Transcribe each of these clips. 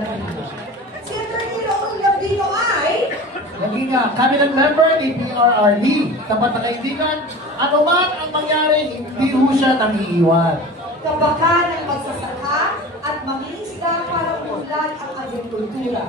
Lambino. Si Atty. Raul Lambino ay naging cabinet member ni PRRD. Tapat na kaibigan, ano man ang mangyari, hindi ho siya nangiiwan. kabakan ng magsasaka at mangingisda para umunlad ang agrikultura.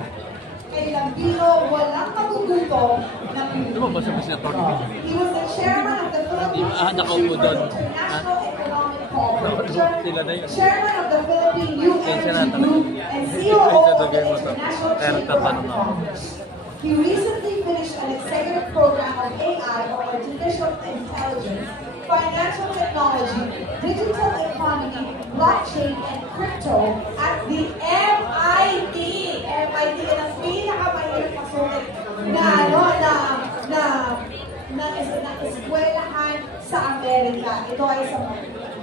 Kay Lambino, walang magugutom na Pilipino. He was the chairman of the Philippine Institute for International Economic Cooperation, chairman of the Philippine Youth Energy Group, and COO of the International Chamber of Commerce. He recently finished an executive program of AI, or artificial intelligence, financial technology, digital economy, blockchain, and crypto at the MIT. MIT yan ang pinakamahirap masulit na eskwelahan sa Amerika. Ito ay sa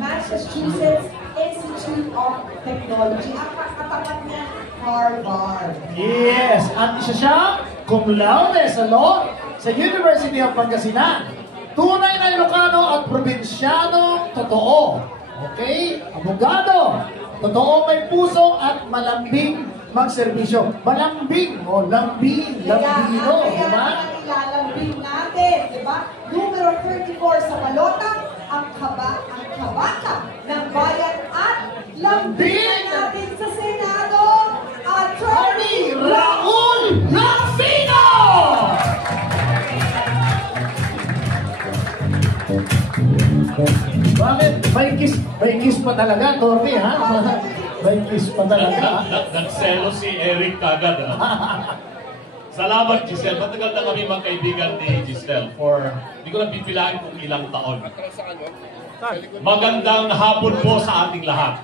Massachusetts Institute of Technology. Ang katapat niya, Harvard. Yes, at isa siya cum laude sa law sa University of Pangasinan. Tunay na Ilocano at probinsyanong totoo. Okay? Abogado. Totoo, may puso at malambing magserbisyo. Malambing o lambing, lambino, di ba? Kaya ang ilalambing natin, di ba? Numero 34 sa balota, ang kabaka ng bayan at lambing natin sa Senado, Atty. Raul Lambino! Bakit? May kiss pa talaga, Torby, ha? May kiss pa talaga. Nagselo si Eric kagad, ha? Salamat, Giselle. Matagal na kami mga kaibigan ni Giselle for, hindi ko na pipilain kung ilang taon. Magandang hapon po sa ating lahat.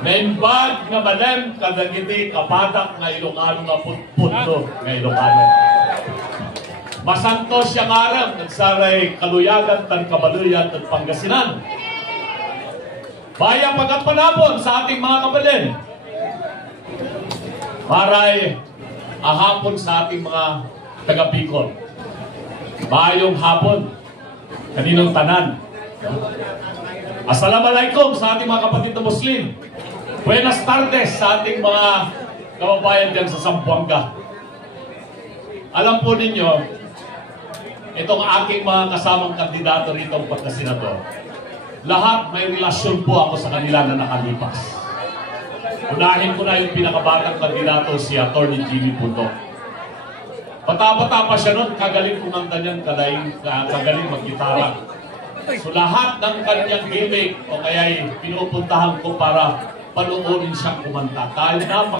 Naimbag nga malem, kadagiti, kapadak nga Ilocano nga punto nga Ilocano. Masantos siyang araw, nagsaray kaluyagan, tan kabaluyan, at Pangasinan. Bayang pagkapanapon sa ating mga kabalin. Maray, ahapon sa ating mga taga-Bicol. Bayong hapon, kaninong tanan. Assalamualaikum sa ating mga kapatid na Muslim. Buenas tardes sa ating mga kababayan dyan sa Zamboanga. Alam po ninyo, itong aking mga kasamang kandidato rito ang pagkasenador, lahat may relasyon po ako sa kanila na nakalipas. Unahin ko na yung pinakabatang kandidato, si Atty. Jimmy Puto. Bata-bata pa siya noon, kagaling kumanta niyan, kagaling mag-gitara. So lahat ng kanyang gimmick o kaya'y pinupuntahan ko para panoorin siyang kumanta. Dahil na